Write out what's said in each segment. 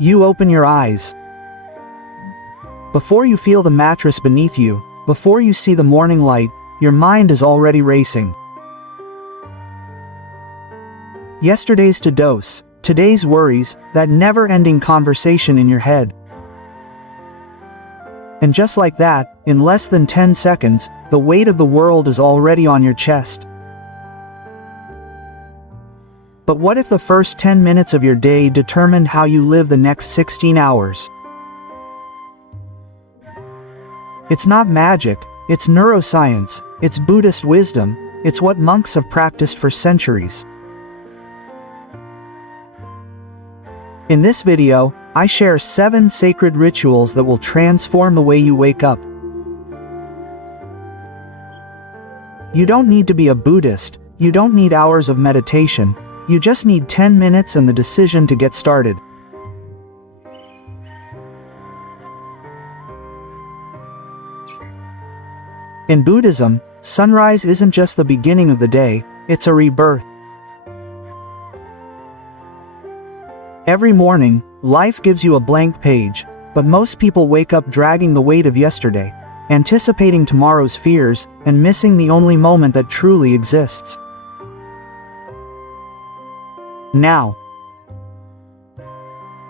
You open your eyes. Before you feel the mattress beneath you, before you see the morning light, your mind is already racing. Yesterday's to-dos, today's worries, that never-ending conversation in your head. And just like that, in less than 10 seconds, the weight of the world is already on your chest. But what if the first 10 minutes of your day determined how you live the next 16 hours? It's not magic, it's neuroscience, it's Buddhist wisdom, it's what monks have practiced for centuries. In this video, I share 7 sacred rituals that will transform the way you wake up. You don't need to be a Buddhist, you don't need hours of meditation, you just need 10 minutes and the decision to get started. In Buddhism, sunrise isn't just the beginning of the day, it's a rebirth. Every morning, life gives you a blank page, but most people wake up dragging the weight of yesterday, anticipating tomorrow's fears, and missing the only moment that truly exists. Now,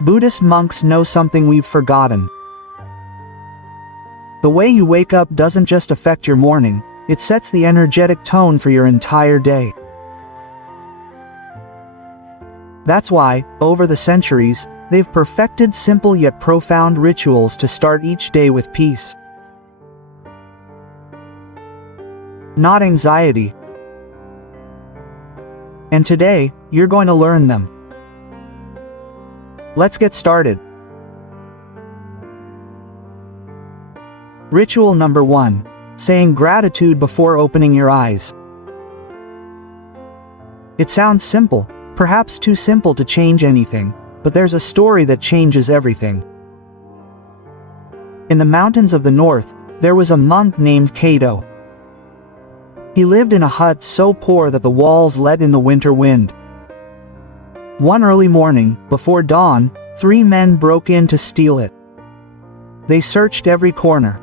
Buddhist monks know something we've forgotten. The way you wake up doesn't just affect your morning, it sets the energetic tone for your entire day. That's why, over the centuries, they've perfected simple yet profound rituals to start each day with peace. Not anxiety. And today, you're going to learn them. Let's get started. Ritual number 1. Saying gratitude before opening your eyes. It sounds simple, perhaps too simple to change anything, but there's a story that changes everything. In the mountains of the north, there was a monk named Cato. He lived in a hut so poor that the walls let in the winter wind. One early morning, before dawn, 3 men broke in to steal it. They searched every corner.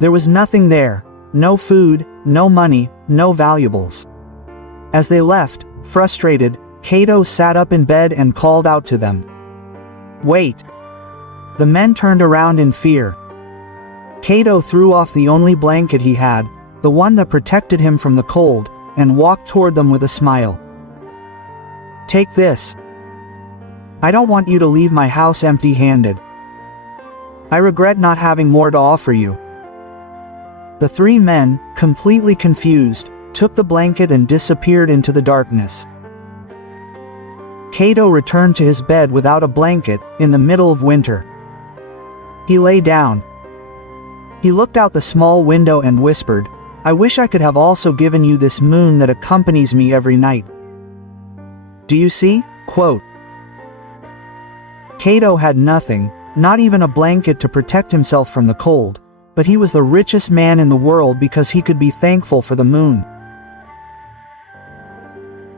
There was nothing there, no food, no money, no valuables. As they left, frustrated, Cato sat up in bed and called out to them. "Wait!" The men turned around in fear. Cato threw off the only blanket he had, the one that protected him from the cold, and walked toward them with a smile. "Take this. I don't want you to leave my house empty-handed. I regret not having more to offer you." The 3 men, completely confused, took the blanket and disappeared into the darkness. Cato returned to his bed without a blanket, in the middle of winter. He lay down. He looked out the small window and whispered, "I wish I could have also given you this moon that accompanies me every night." Do you see? Quote. Cato had nothing, not even a blanket to protect himself from the cold, but he was the richest man in the world because he could be thankful for the moon.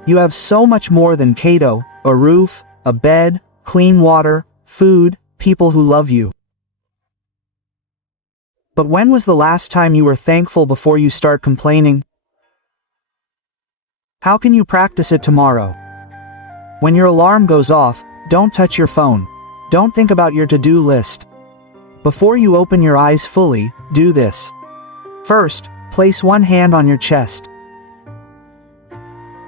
You have so much more than Cato, a roof, a bed, clean water, food, people who love you. But when was the last time you were thankful before you start complaining? How can you practice it tomorrow? When your alarm goes off, don't touch your phone. Don't think about your to-do list. Before you open your eyes fully, do this. First, place one hand on your chest.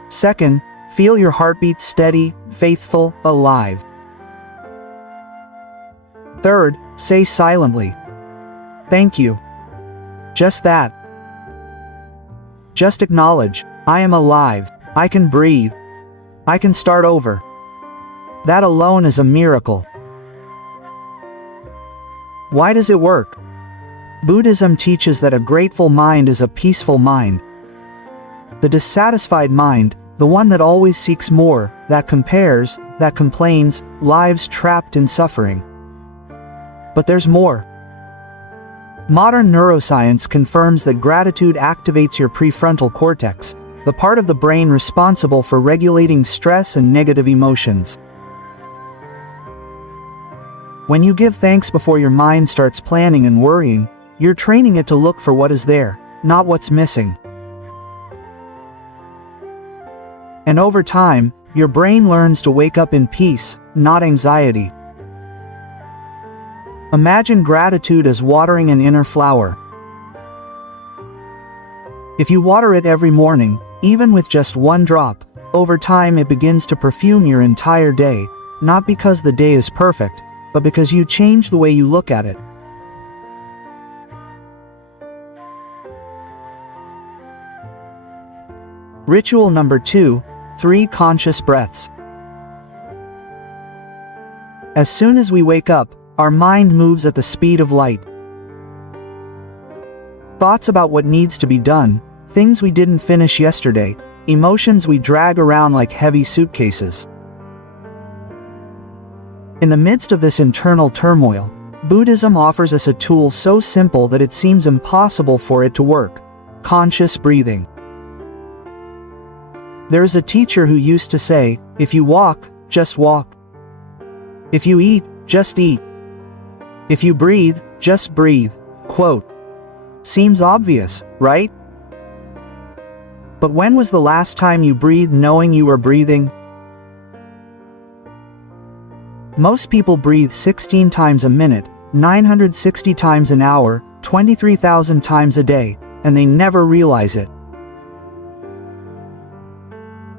Second, feel your heartbeat steady, faithful, alive. Third, say silently, "Thank you." Just that. Just acknowledge, "I am alive, I can breathe, I can start over." That alone is a miracle. Why does it work? Buddhism teaches that a grateful mind is a peaceful mind. The dissatisfied mind, the one that always seeks more, that compares, that complains, lives trapped in suffering. But there's more. Modern neuroscience confirms that gratitude activates your prefrontal cortex, the part of the brain responsible for regulating stress and negative emotions. When you give thanks before your mind starts planning and worrying, you're training it to look for what is there, not what's missing. And over time, your brain learns to wake up in peace, not anxiety. Imagine gratitude as watering an inner flower. If you water it every morning, even with just one drop, over time it begins to perfume your entire day, not because the day is perfect, but because you change the way you look at it. Ritual number 2, 3 conscious breaths. As soon as we wake up, our mind moves at the speed of light. Thoughts about what needs to be done, things we didn't finish yesterday, emotions we drag around like heavy suitcases. In the midst of this internal turmoil, Buddhism offers us a tool so simple that it seems impossible for it to work: conscious breathing. There's a teacher who used to say, if you walk, just walk. If you eat, just eat. If you breathe, just breathe. Quote. Seems obvious, right? But when was the last time you breathed knowing you were breathing? Most people breathe 16 times a minute, 960 times an hour, 23,000 times a day, and they never realize it.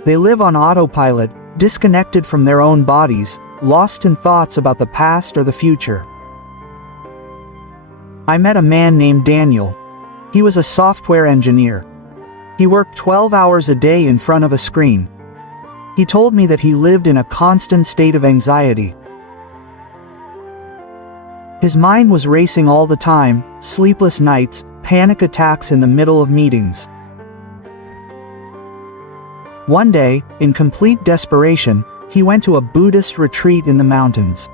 They live on autopilot, disconnected from their own bodies, lost in thoughts about the past or the future. I met a man named Daniel. He was a software engineer. He worked 12 hours a day in front of a screen. He told me that he lived in a constant state of anxiety. His mind was racing all the time, sleepless nights, panic attacks in the middle of meetings. One day, in complete desperation, he went to a Buddhist retreat in the mountains.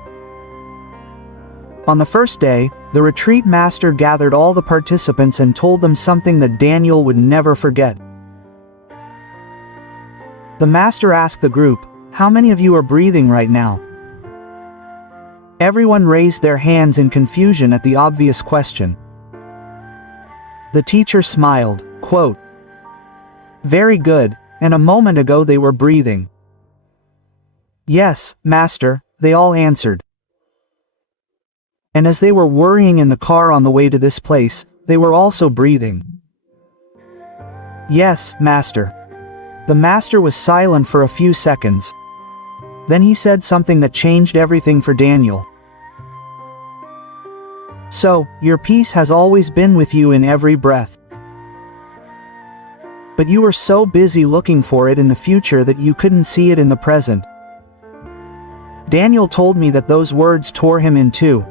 On the first day, the retreat master gathered all the participants and told them something that Daniel would never forget. The master asked the group, "How many of you are breathing right now?" Everyone raised their hands in confusion at the obvious question. The teacher smiled, quote, "Very good, and a moment ago they were breathing." "Yes, master," they all answered. And as they were worrying in the car on the way to this place, they were also breathing. "Yes, master." The master was silent for a few seconds. Then he said something that changed everything for Daniel. "So, your peace has always been with you in every breath. But you were so busy looking for it in the future that you couldn't see it in the present." Daniel told me that those words tore him in two.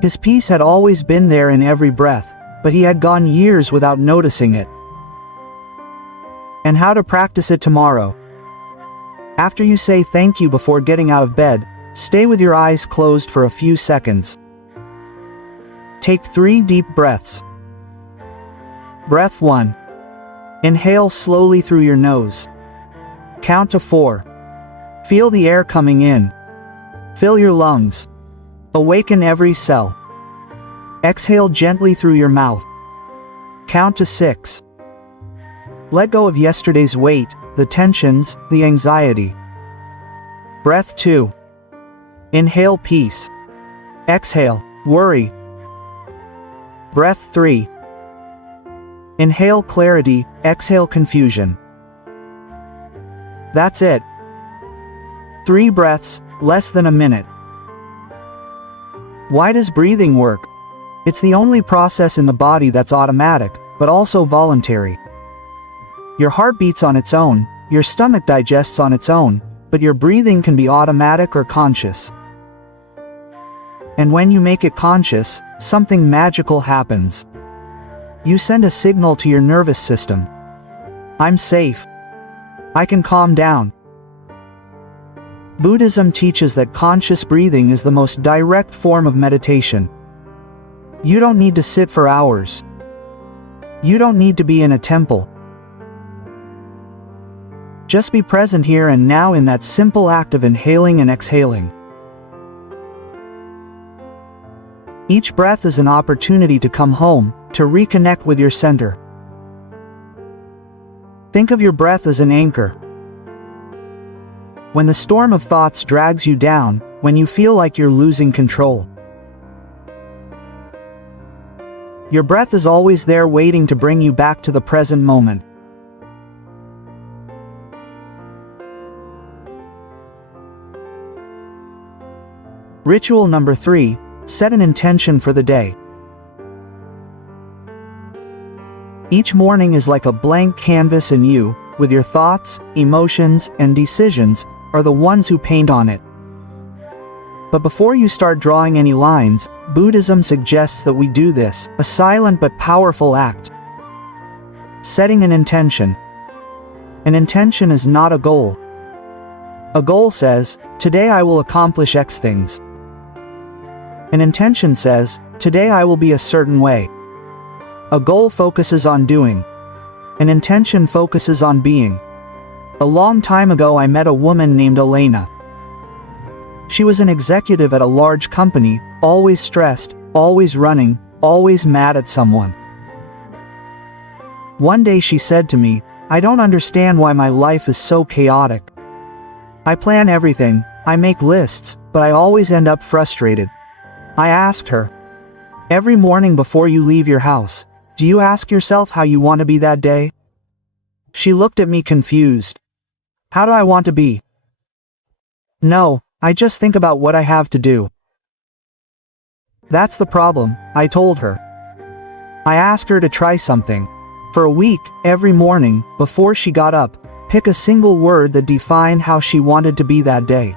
His peace had always been there in every breath, but he had gone years without noticing it. And how to practice it tomorrow. After you say thank you before getting out of bed, stay with your eyes closed for a few seconds. Take 3 deep breaths. Breath 1. Inhale slowly through your nose. Count to 4. Feel the air coming in. Fill your lungs. Awaken every cell. Exhale gently through your mouth. Count to 6. Let go of yesterday's weight, the tensions, the anxiety. Breath 2. Inhale peace. Exhale, worry. Breath 3. Inhale clarity, exhale confusion. That's it. 3 breaths, less than a minute. Why does breathing work? It's the only process in the body that's automatic, but also voluntary. Your heart beats on its own, your stomach digests on its own, but your breathing can be automatic or conscious. And when you make it conscious, something magical happens. You send a signal to your nervous system. I'm safe. I can calm down. Buddhism teaches that conscious breathing is the most direct form of meditation. You don't need to sit for hours. You don't need to be in a temple. Just be present here and now in that simple act of inhaling and exhaling. Each breath is an opportunity to come home, to reconnect with your center. Think of your breath as an anchor. When the storm of thoughts drags you down, when you feel like you're losing control, your breath is always there waiting to bring you back to the present moment. Ritual number 3, set an intention for the day. Each morning is like a blank canvas and you, with your thoughts, emotions, and decisions, are the ones who paint on it. But before you start drawing any lines, Buddhism suggests that we do this, a silent but powerful act. Setting an intention. An intention is not a goal. A goal says, today I will accomplish X things. An intention says, today I will be a certain way. A goal focuses on doing. An intention focuses on being. A long time ago I met a woman named Elena. She was an executive at a large company, always stressed, always running, always mad at someone. One day she said to me, "I don't understand why my life is so chaotic. I plan everything, I make lists, but I always end up frustrated." I asked her, "Every morning before you leave your house, do you ask yourself how you want to be that day?" She looked at me confused. "How do I want to be?" "No, I just think about what I have to do." "That's the problem," I told her. I asked her to try something. For a week, every morning, before she got up, pick a single word that defined how she wanted to be that day.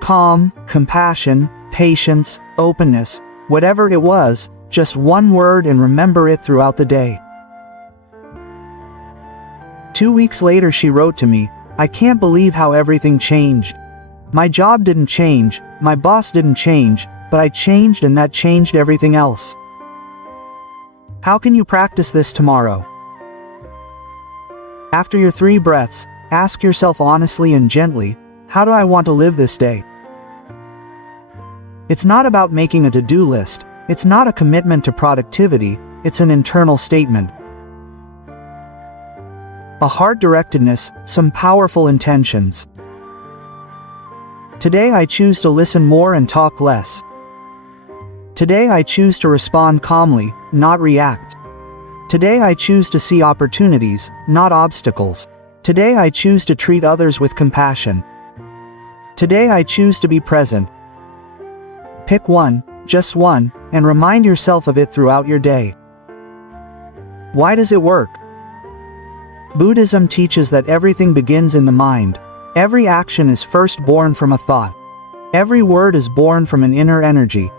Calm, compassion, patience, openness, whatever it was, just one word and remember it throughout the day. 2 weeks later she wrote to me, "I can't believe how everything changed. My job didn't change, my boss didn't change, but I changed and that changed everything else." How can you practice this tomorrow? After your 3 breaths, ask yourself honestly and gently, how do I want to live this day? It's not about making a to-do list, it's not a commitment to productivity, it's an internal statement. A heart-directedness, some powerful intentions. Today I choose to listen more and talk less. Today I choose to respond calmly, not react. Today I choose to see opportunities, not obstacles. Today I choose to treat others with compassion. Today I choose to be present. Pick one, just one, and remind yourself of it throughout your day. Why does it work? Buddhism teaches that everything begins in the mind. Every action is first born from a thought. Every word is born from an inner energy.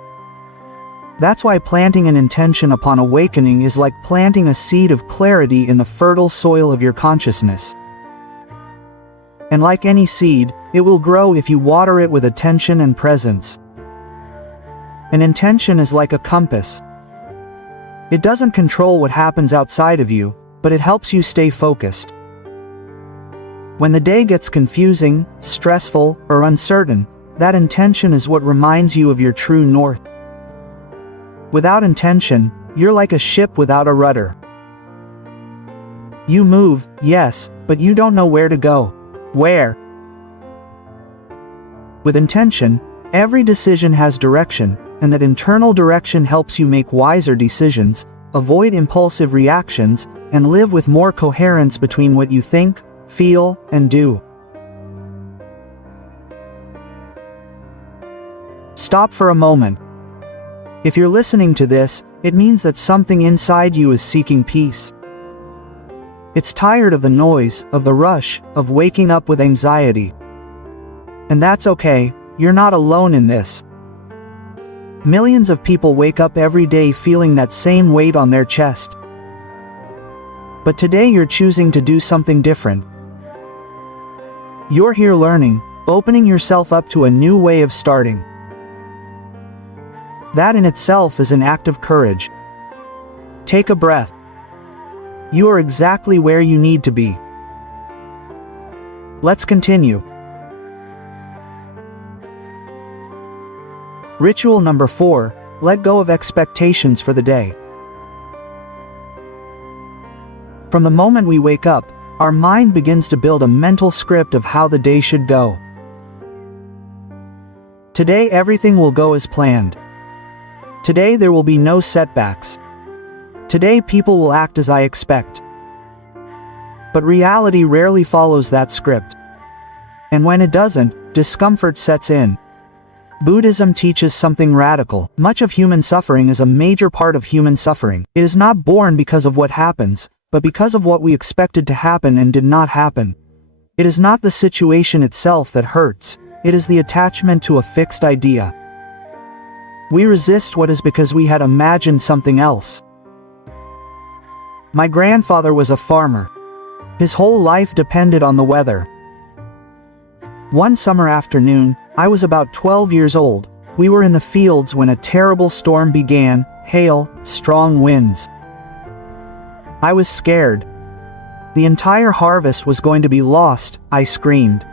That's why planting an intention upon awakening is like planting a seed of clarity in the fertile soil of your consciousness. And like any seed, it will grow if you water it with attention and presence. An intention is like a compass. It doesn't control what happens outside of you, but it helps you stay focused. When the day gets confusing, stressful, or uncertain, that intention is what reminds you of your true north. Without intention, you're like a ship without a rudder. You move, yes, but you don't know where to go. Where? With intention, every decision has direction, and that internal direction helps you make wiser decisions, avoid impulsive reactions, and live with more coherence between what you think, feel, and do. Stop for a moment. If you're listening to this, it means that something inside you is seeking peace. It's tired of the noise, of the rush, of waking up with anxiety. And that's okay, you're not alone in this. Millions of people wake up every day feeling that same weight on their chest. But today you're choosing to do something different. You're here learning, opening yourself up to a new way of starting. That in itself is an act of courage. Take a breath. You are exactly where you need to be. Let's continue. Ritual number 4, let go of expectations for the day. From the moment we wake up, our mind begins to build a mental script of how the day should go. Today everything will go as planned. Today there will be no setbacks. Today people will act as I expect. But reality rarely follows that script. And when it doesn't, discomfort sets in. Buddhism teaches something radical. Much of human suffering is a major part of human suffering. It is not born because of what happens, but because of what we expected to happen and did not happen. It is not the situation itself that hurts, it is the attachment to a fixed idea. We resist what is because we had imagined something else. My grandfather was a farmer. His whole life depended on the weather. One summer afternoon, I was about 12 years old. We were in the fields when a terrible storm began, hail, strong winds. I was scared. The entire harvest was going to be lost, I screamed.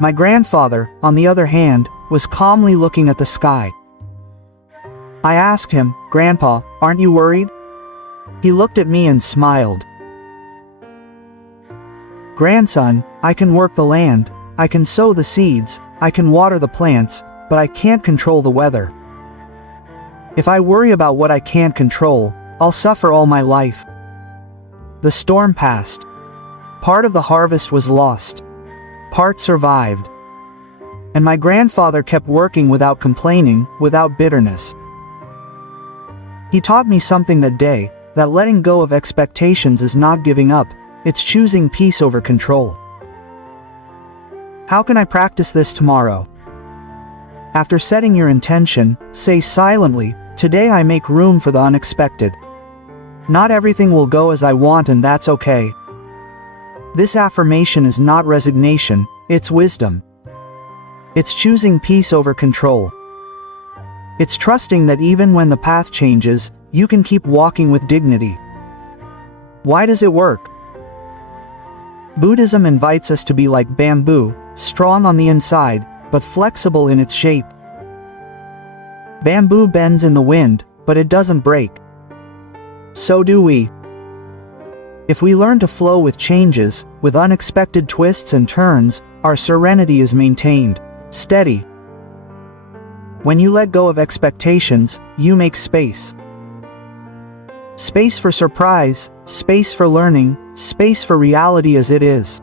My grandfather, on the other hand, was calmly looking at the sky. I asked him, "Grandpa, aren't you worried?" He looked at me and smiled. "Grandson, I can work the land, I can sow the seeds, I can water the plants, but I can't control the weather. If I worry about what I can't control, I'll suffer all my life." The storm passed. Part of the harvest was lost. Part survived. And my grandfather kept working without complaining, without bitterness. He taught me something that day, that letting go of expectations is not giving up, it's choosing peace over control. How can I practice this tomorrow? After setting your intention, say silently, "Today I make room for the unexpected." Not everything will go as I want, and that's okay. This affirmation is not resignation, it's wisdom. It's choosing peace over control. It's trusting that even when the path changes, you can keep walking with dignity. Why does it work? Buddhism invites us to be like bamboo, strong on the inside, but flexible in its shape. Bamboo bends in the wind, but it doesn't break. So do we. If we learn to flow with changes, with unexpected twists and turns, our serenity is maintained, steady. When you let go of expectations, you make space. Space for surprise, space for learning, space for reality as it is.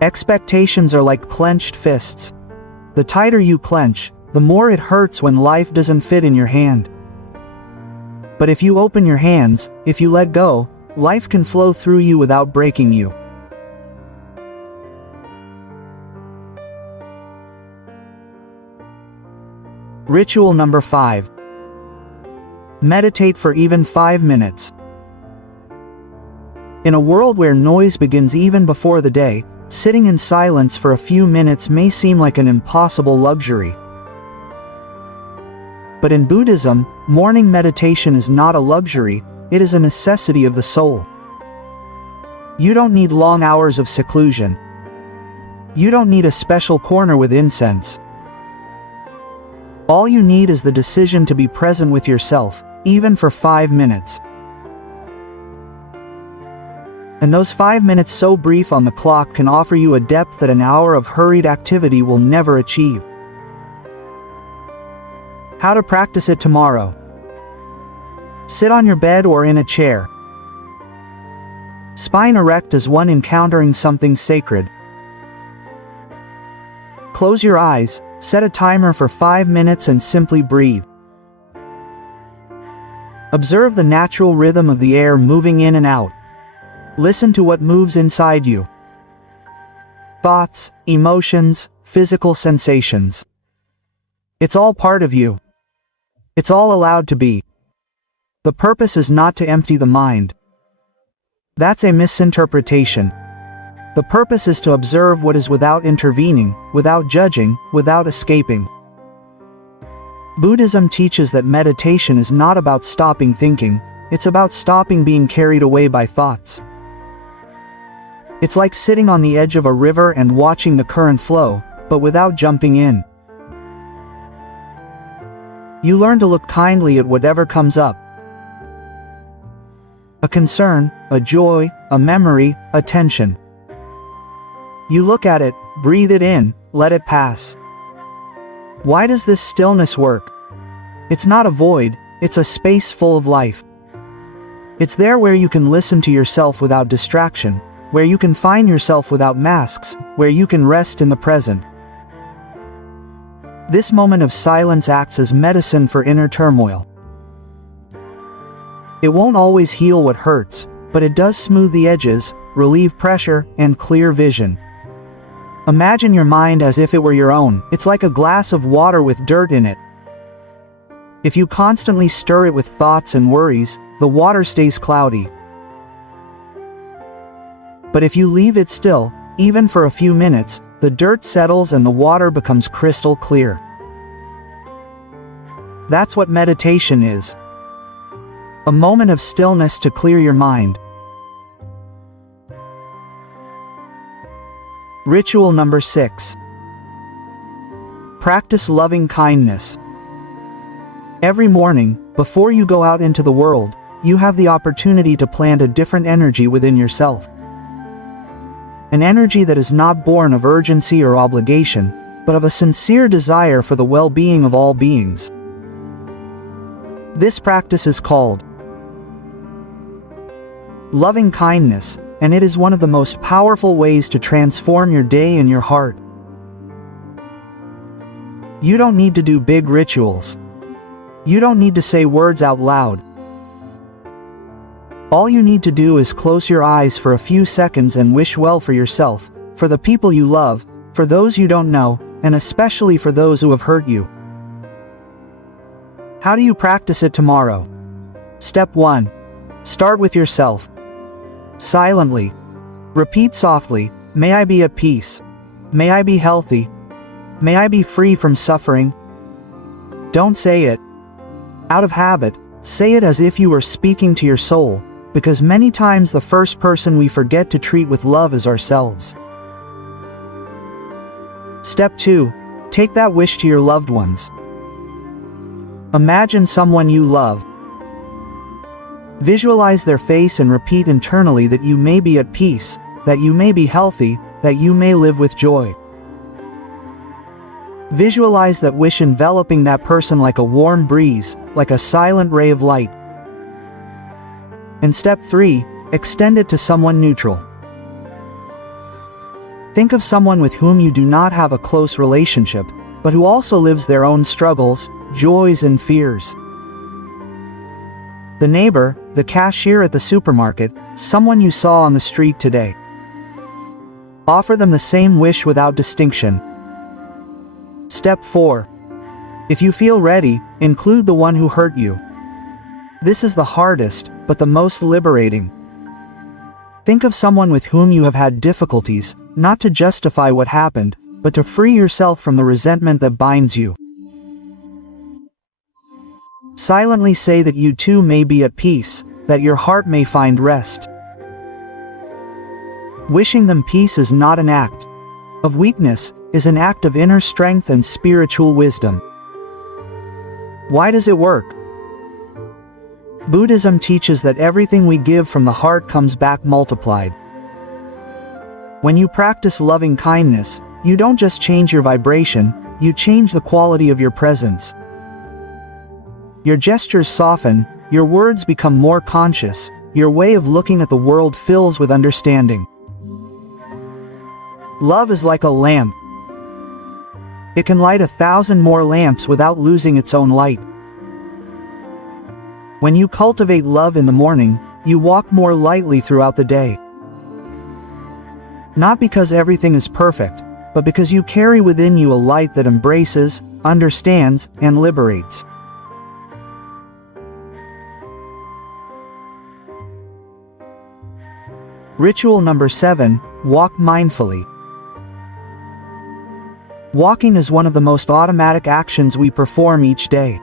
Expectations are like clenched fists. The tighter you clench, the more it hurts when life doesn't fit in your hand. But if you open your hands, if you let go, life can flow through you without breaking you. Ritual number 5. Meditate for even 5 minutes. In a world where noise begins even before the day, sitting in silence for a few minutes may seem like an impossible luxury. But in Buddhism, morning meditation is not a luxury, it is a necessity of the soul. You don't need long hours of seclusion. You don't need a special corner with incense. All you need is the decision to be present with yourself, even for 5 minutes. And those 5 minutes so brief on the clock can offer you a depth that an hour of hurried activity will never achieve. How to practice it tomorrow. Sit on your bed or in a chair. Spine erect as one encountering something sacred. Close your eyes, set a timer for 5 minutes and simply breathe. Observe the natural rhythm of the air moving in and out. Listen to what moves inside you. Thoughts, emotions, physical sensations. It's all part of you. It's all allowed to be. The purpose is not to empty the mind. That's a misinterpretation. The purpose is to observe what is without intervening, without judging, without escaping. Buddhism teaches that meditation is not about stopping thinking, it's about stopping being carried away by thoughts. It's like sitting on the edge of a river and watching the current flow, but without jumping in. You learn to look kindly at whatever comes up. A concern, a joy, a memory, a tension. You look at it, breathe it in, let it pass. Why does this stillness work? It's not a void, it's a space full of life. It's there where you can listen to yourself without distraction, where you can find yourself without masks, where you can rest in the present. This moment of silence acts as medicine for inner turmoil. It won't always heal what hurts, but it does smooth the edges, relieve pressure, and clear vision. Imagine your mind as if it were your own. It's like a glass of water with dirt in it. If you constantly stir it with thoughts and worries, the water stays cloudy. But if you leave it still, even for a few minutes, the dirt settles and the water becomes crystal clear. That's what meditation is. A moment of stillness to clear your mind. Ritual number 6. Practice loving kindness. Every morning, before you go out into the world, you have the opportunity to plant a different energy within yourself. An energy that is not born of urgency or obligation, but of a sincere desire for the well-being of all beings. This practice is called loving kindness, and it is one of the most powerful ways to transform your day and your heart. You don't need to do big rituals. You don't need to say words out loud. All you need to do is close your eyes for a few seconds and wish well for yourself, for the people you love, for those you don't know, and especially for those who have hurt you. How do you practice it tomorrow? Step 1. Start with yourself. Silently. Repeat softly, may I be at peace. May I be healthy. May I be free from suffering. Don't say it out of habit, say it as if you were speaking to your soul, because many times the first person we forget to treat with love is ourselves. Step 2. Take that wish to your loved ones. Imagine someone you love. Visualize their face and repeat internally that you may be at peace, that you may be healthy, that you may live with joy. Visualize that wish enveloping that person like a warm breeze, like a silent ray of light. And step 3, extend it to someone neutral. Think of someone with whom you do not have a close relationship, but who also lives their own struggles, joys and fears. The neighbor, the cashier at the supermarket, someone you saw on the street today. Offer them the same wish without distinction. Step 4. If you feel ready, include the one who hurt you. This is the hardest, but the most liberating. Think of someone with whom you have had difficulties, not to justify what happened, but to free yourself from the resentment that binds you. Silently say that you too may be at peace, that your heart may find rest. Wishing them peace is not an act of weakness, is an act of inner strength and spiritual wisdom. Why does it work? Buddhism teaches that everything we give from the heart comes back multiplied. When you practice loving kindness, you don't just change your vibration, you change the quality of your presence. Your gestures soften, your words become more conscious, your way of looking at the world fills with understanding. Love is like a lamp. It can light 1,000 more lamps without losing its own light. When you cultivate love in the morning, you walk more lightly throughout the day. Not because everything is perfect, but because you carry within you a light that embraces, understands, and liberates. Ritual number 7, walk mindfully. Walking is one of the most automatic actions we perform each day.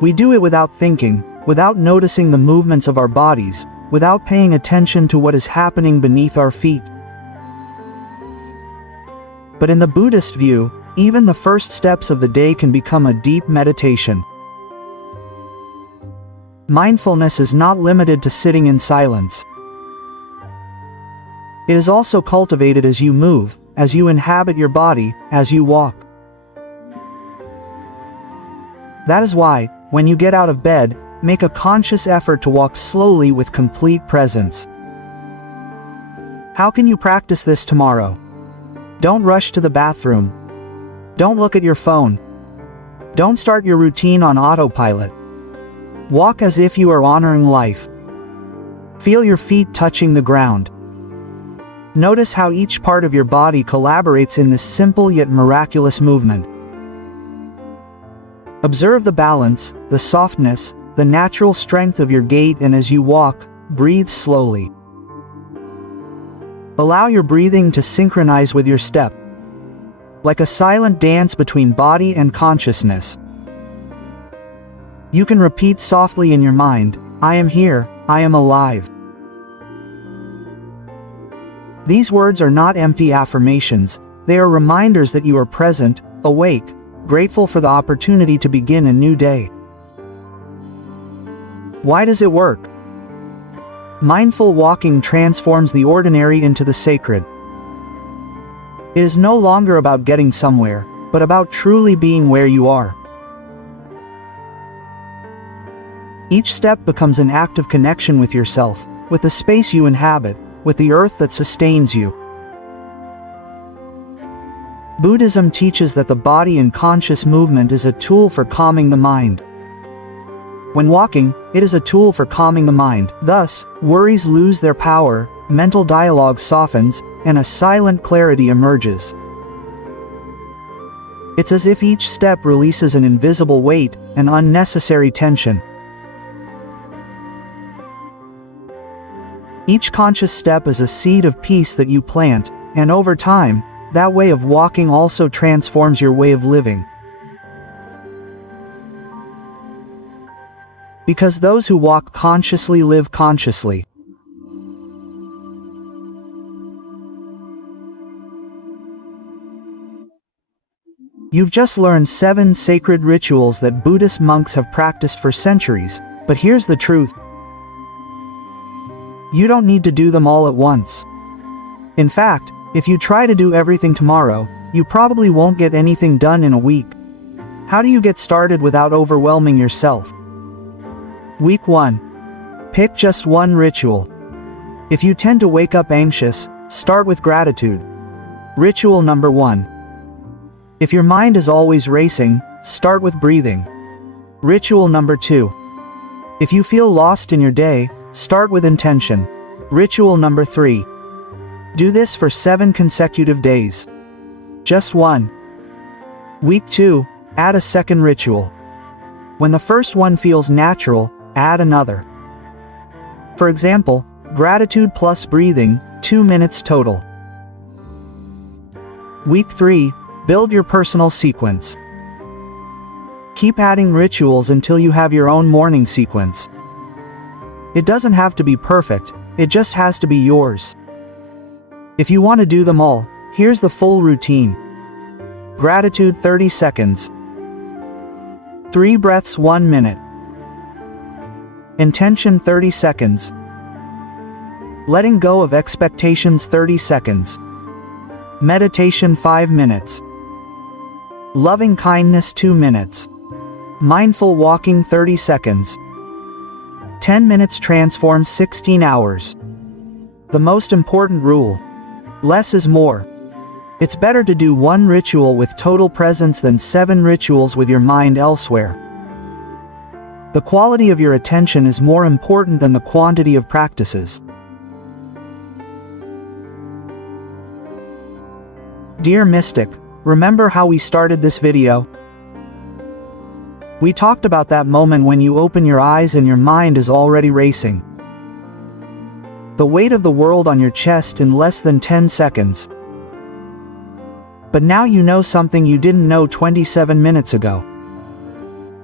We do it without thinking, without noticing the movements of our bodies, without paying attention to what is happening beneath our feet. But in the Buddhist view, Even the first steps of the day can become a deep meditation. Mindfulness is not limited to sitting in silence. It is also cultivated as you move, as you inhabit your body, as you walk. That is why, when you get out of bed, make a conscious effort to walk slowly with complete presence. How can you practice this tomorrow? Don't rush to the bathroom. Don't look at your phone. Don't start your routine on autopilot. Walk as if you are honoring life. Feel your feet touching the ground. Notice how each part of your body collaborates in this simple yet miraculous movement. Observe the balance, the softness, the natural strength of your gait, and as you walk, breathe slowly. Allow your breathing to synchronize with your step, like a silent dance between body and consciousness. You can repeat softly in your mind, "I am here, I am alive." These words are not empty affirmations, they are reminders that you are present, awake, grateful for the opportunity to begin a new day. Why does it work? Mindful walking transforms the ordinary into the sacred. It is no longer about getting somewhere, but about truly being where you are. Each step becomes an act of connection with yourself, with the space you inhabit, with the earth that sustains you. Buddhism teaches that the body in conscious movement is a tool for calming the mind. When walking, it is a tool for calming the mind. Thus, worries lose their power, mental dialogue softens, and a silent clarity emerges. It's as if each step releases an invisible weight, an unnecessary tension. Each conscious step is a seed of peace that you plant, and over time, that way of walking also transforms your way of living. Because those who walk consciously live consciously. You've just learned 7 sacred rituals that Buddhist monks have practiced for centuries, but here's the truth. You don't need to do them all at once. In fact, if you try to do everything tomorrow, you probably won't get anything done in a week. How do you get started without overwhelming yourself? Week 1. Pick just one ritual. If you tend to wake up anxious, start with gratitude. Ritual number 1. If your mind is always racing, start with breathing. Ritual number 2. If you feel lost in your day, start with intention. Ritual number 3. Do this for 7 consecutive days. Just 1. Week 2, add a second ritual. When the first one feels natural, add another. For example, gratitude plus breathing, 2 minutes total. Week 3, build your personal sequence. Keep adding rituals until you have your own morning sequence. It doesn't have to be perfect, it just has to be yours. If you want to do them all, here's the full routine. Gratitude 30 seconds. 3 breaths 1 minute. Intention 30 seconds. Letting go of expectations 30 seconds. Meditation 5 minutes. Loving kindness 2 minutes. Mindful walking 30 seconds. 10 minutes transforms 16 hours. The most important rule. Less is more. It's better to do 1 ritual with total presence than 7 rituals with your mind elsewhere. The quality of your attention is more important than the quantity of practices. Dear Mystic, remember how we started this video? We talked about that moment when you open your eyes and your mind is already racing. The weight of the world on your chest in less than 10 seconds. But now you know something you didn't know 27 minutes ago.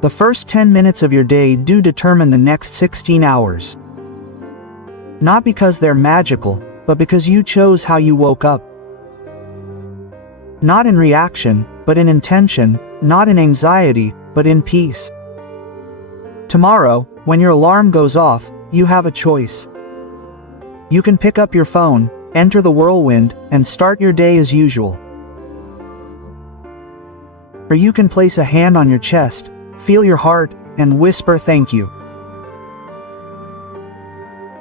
The first 10 minutes of your day do determine the next 16 hours. Not because they're magical, but because you chose how you woke up. not in reaction, but in intention, not in anxiety, but in peace. Tomorrow, when your alarm goes off, you have a choice. You can pick up your phone, enter the whirlwind, and start your day as usual. Or you can place a hand on your chest, feel your heart, and whisper thank you.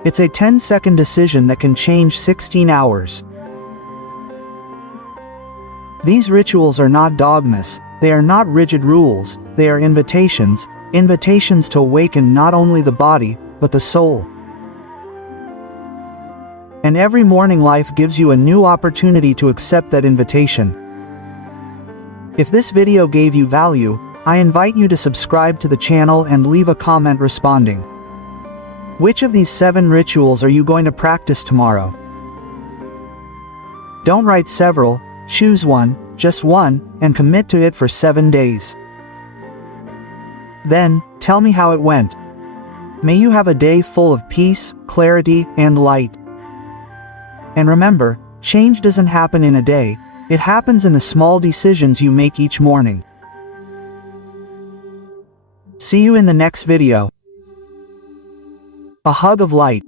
It's a 10-second decision that can change 16 hours. These rituals are not dogmas, they are not rigid rules, they are invitations, invitations to awaken not only the body, but the soul. And every morning life gives you a new opportunity to accept that invitation. If this video gave you value, I invite you to subscribe to the channel and leave a comment responding. Which of these 7 rituals are you going to practice tomorrow? Don't write several, choose one, just one, and commit to it for 7 days. Then, tell me how it went. May you have a day full of peace, clarity, and light. And remember, change doesn't happen in a day, it happens in the small decisions you make each morning. See you in the next video. A hug of light.